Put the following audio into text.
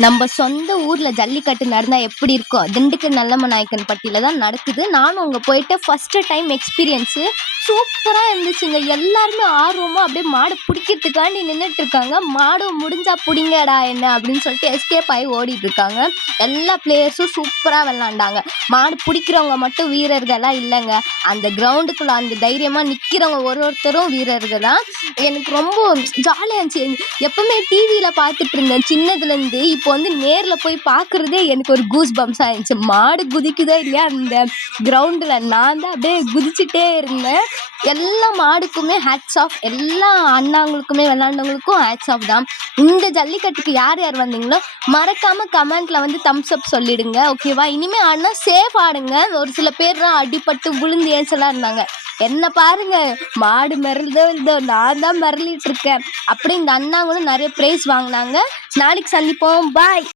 நம்ம சொந்த ஊர்ல ஜல்லிக்கட்டு நடந்தா எப்படி இருக்கும்? திண்டுக்கல் நல்லம்ம நாயக்கன் பட்டியில தான் நடக்குது. நானும் அங்க போயிட்டு ஃபர்ஸ்ட் டைம் எக்ஸ்பீரியன்ஸு. சூப்பரா இருந்துச்சுங்க. எல்லாருமே ஆர்வமா அப்படியே மாட புடிக்கிறதுக்காண்டி நின்னுட்டு இருக்காங்க. "மாடு முடிஞ்சா புடிங்கடா என்ன" அப்படின்னு சொல்லிட்டு எஸ்கேப் ஆயி ஓடிட்டு இருக்காங்க. எல்லா பிளேயர்ஸும் சூப்பரா விளையாண்டாங்க. மாடு புடிக்கிறவங்க மட்டும் வீரர்களா இல்லங்க. அந்த கிரவுண்டுக்குள்ள அந்த தைரியமா நிக்கிறவங்க ஒருத்தரும் வீரர்கள் தான். எனக்கு ரொம்ப ஜாலியா இருந்துச்சு. எப்பவுமே டிவியில பார்த்துட்டு இருந்தேன் சின்னதுலேருந்து. இப்போ வந்து நேர்ல போய் பார்க்குறதே எனக்கு ஒரு கூஸ் பம்ப்ஸா இருந்துச்சு. மாடு குதிக்குதோ இல்லையா அந்த கிரவுண்டுல நான் தான் அப்படியே குதிச்சுட்டே இருந்தேன். எல்லா மாடுக்குமே ஹேட்ஸ் ஆஃப். எல்லா அண்ணாங்களுக்குமே விளையாண்டவங்களுக்கும் ஹேட்ஸ் ஆஃப் தான். இந்த ஜல்லிக்கட்டுக்கு யார் யார் வந்தீங்களோ மறக்காம கமெண்ட்ல வந்து தம்ஸ் அப் சொல்லிடுங்க. ஓகேவா? இனிமே ஆடினா சேஃப் ஆடுங்க. ஒரு சில பேர்லாம் அடிபட்டு விழுந்து ஏச்சலா இருந்தாங்க. என்ன பாருங்க, மாடு மிரளுதோ இல்லதோ நான் தான் மிரளிட்டு இருக்கேன். அப்படி இந்த அண்ணாங்களும் நிறைய பிரைஸ் வாங்கினாங்க. நாளைக்கு சந்திப்போம். பாய்.